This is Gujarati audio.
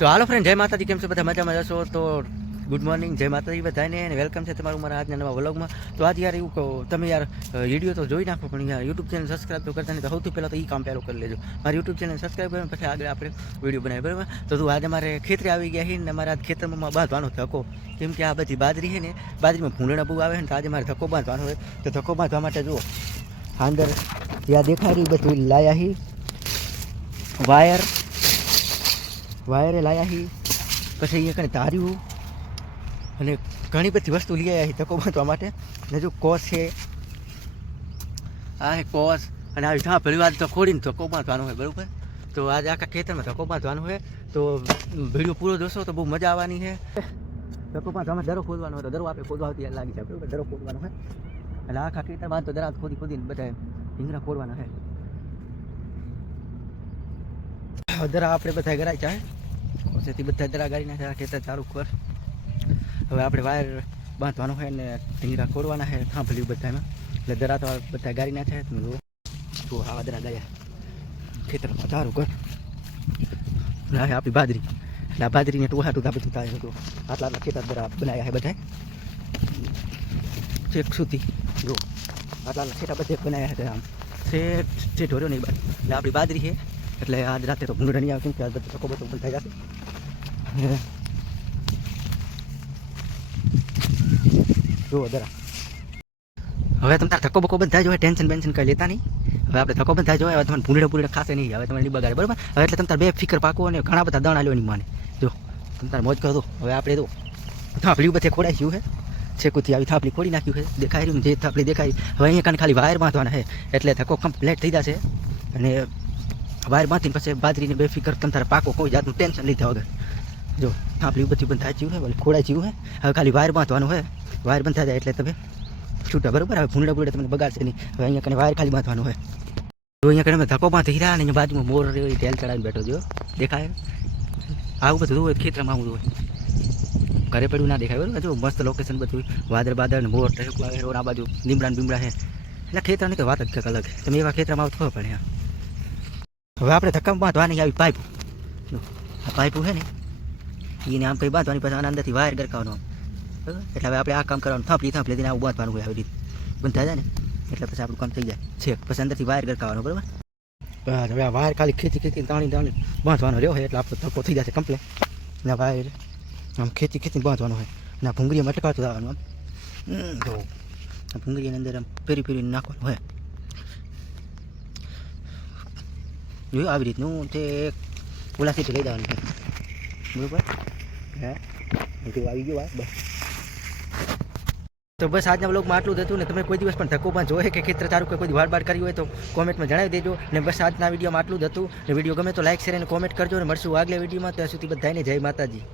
તો હાલો ફ્રેન્ડ જય માતાજી. કેમ છો બધા? મજામાં જશો તો ગુડ મોર્નિંગ જય માતાજી બધાને અને વેલકમ છે તમારું મારા આજના નવા વ્લોગમાં તો આજે યાર એવું કહો, તમે યાર વીડિયો તો જોઈ નાખો, પણ યાર યુટ્યુબ ચેનલ સબસ્ક્રાઈબ તો કરતા નહીં, તો સૌથી પહેલાં તો એ કામ પહેલું કરી લેજો. મારી યુટ્યુબ ચેનલ સબસ્ક્રાઈબ કરીને પછી આગળ આપણે વીડિયો બનાવી બરાબર? તો તું આજે મારે ખેતરે આવી ગયા છે ને મારા આજ ખેતરમાં બાંધવાનો ધક્કો. કેમ કે આ બધી બાજરી છે ને, બાજરીમાં ભૂંડણા બહુ આવે ને, તો આજે મારે ધક્કો બાંધવાનો હોય. તો ધક્કો બાંધવા માટે જુઓ અંદર ત્યાં દેખાય બધું લાયા હી. વાયર વાયરે લાયા હી. પછી અહીંયા કંઈ તાર્યું અને ઘણી બધી વસ્તુ લઈ આવ્યા તકો બાંધવા માટે. ને જો કોસ છે. આ કોસ. અને આવી હા પહેલી વાર તો ખોડીને ધક્કો બાંધવાનો હોય, બરાબર? તો આજે આખા ખેતરમાં ધક્કો બાંધવાનો હોય. તો વીડિયો પૂરો જોશો તો બહુ મજા આવવાની છે ધક્કો બાંધવામાં દરો ખોદવાનો હોય તો દરો આપણે ખોદવા આવતી લાગી જાય, બરાબર? દરો ખોદવાનો હોય. એટલે આખા ખેતરમાં તો દરા ખોદી ખોદીને બધા રીંગણા ખોદવાના છે દરા આપણે બધા ગરાય ચાહે કોસેથી બધા દરા ગાડીના નાખ્યા ખેતર ચાલુ કર હવે આપણે વાયર બાંધવાનો હોય ને ઢીંગરા ખોડવાના છે થાંભલ્યું બધામાં એટલે જરા તો બધા ગાડીના છે, તમે જુઓ. તો આવા જરા ગયા. ખેતરમાં ચારું કર ના આપણી બાજરી. એટલે આ બાજરીને ટોહા ટૂંકા બધું થાય હતું આટલા આટલા ખેતર દરા બનાવ્યા છે બધા ચેક સુધી. જુઓ. આટલા આટલા છેટા બધે બનાવ્યા છે આમ. છે જે ઢોર્યો નહીં એટલે આપણી બાજરી છે. એટલે આજ રાતે તો ભૂંગળા નહીં આવે કેમ કે બધું ચકો બધું બંધ થઈ જશે. જુઓ જરા. હવે તમે તાર ધક્કો બક્કો બધા જો ટેન્શન બેન્શન કંઈ લેતા નહીં. હવે આપણે ધક્કો બધા જો હવે તમને ભૂંડે ભૂંડે ખાશે નહીં. હવે તમને બગાડે, બરાબર? હવે એટલે તમે બે ફિકર પાકો અને ઘણા બધા દણ આલ્યો નહીં માને. જો, તમે તાર મોજ કરો. હવે આપણે તો થાંભલી બધે ખોડાઈ ગયું છે છેકુથી આવી થાંભલી ખોડી નાખ્યું છે દેખાઈ રહ્યું જે થાંભલી દેખાય હવે અહીંયા કાન ખાલી વાયર બાંધવાના છે એટલે ધક્કો કમ્પ્લેટ થઈ જશે. અને વાયર બાંધીને પછી બાજરીને બે ફિકર તમે તારે પાકો કોઈ જાતનું ટેન્શન લીધા વગર. જો થાંભલી બધી બંધ થાય જીવ છે ખોડાઈ જીવ હે હવે ખાલી વાયર બાંધવાનું હોય. વાયર બંધ થાય એટલે તમે છૂટા, બરાબર? હવે ભૂંડા ભૂંડા તમને બગાડશે નહીં. હવે અહીંયા કને વાયર ખાલી બાંધવાનું હોય. જો અહીંયા કને ધક્કો બાંધી રહ્યા અને બાજુમાં મોર ટેલ ચડાવીને બેઠો જો દેખાય? આવું બધું હોય, ખેતરમાં આવું હોય. ઘરે પડ્યું ના દેખાય, બરાબર? જો, મસ્ત લોકેશન બધું. વાદળ બાદળ મોર ટહેકું હે આ બાજુ. લીમડા બીમડા છે એટલે ખેતરની તો વાત જ કંઈક અલગ. તમે એવા ખેતરમાં આવો ખબર પડે હવે આપણે ધક્કા બાંધવાની આવી, પાઇપ. આ પાઇપ છે ને એને આમ કંઈ બાંધવાની પછી આના અંદરથી વાયર ગરકાવવાનો એટલે હવે આપણે આ કામ કરવાનું. થાંપલી થાંપલી તેને આવું બાંધવાનું હોય આવી રીતે. બંધ થાય ને? એટલે પછી આપણું કામ થઈ જાય. છે. પછી અંદરથી વાયર ગરકાવવાનો બરાબર? હવે આ વાયર ખાલી ખેંચી ખેંચી તાણી તાણી બાંધવાનો રહ્યો હોય એટલે આપણો ધક્કો થઈ જશે કમ્પ્લેટ ને વાયર આમ ખેંચી ખેતી બાંધવાનો હોય. ને ભૂંગળીમાં અટકાતું આવવાનું આમ. જો. ભૂંગળીની અંદર આમ પેરી પેરીને નાખવાનું હોય. જોયું આવી રીતનું તે ઓલા સીટ લઈ જવાનું બરોબર? હે? બધું આવી ગયું વાત બસ. તો બસ આજના બ્લોગમાં આટલું જ હતું ને તમે કોઈ દિવસ પણ ધક્કો પણ જોયે કે ખેતર તારું કોઈ વાડ બાડ કરી હોય તો કોમેન્ટમાં જણાવી દેજો. ને બસ આજના વિડીયોમાં આટલું જ હતું. ને વીડિયો ગમે તો લાઈક શેર અને કોમેન્ટ કરજો ને મળશું આગલા વિડીયોમાં. ત્યાં સુધી બધાને જય માતાજી.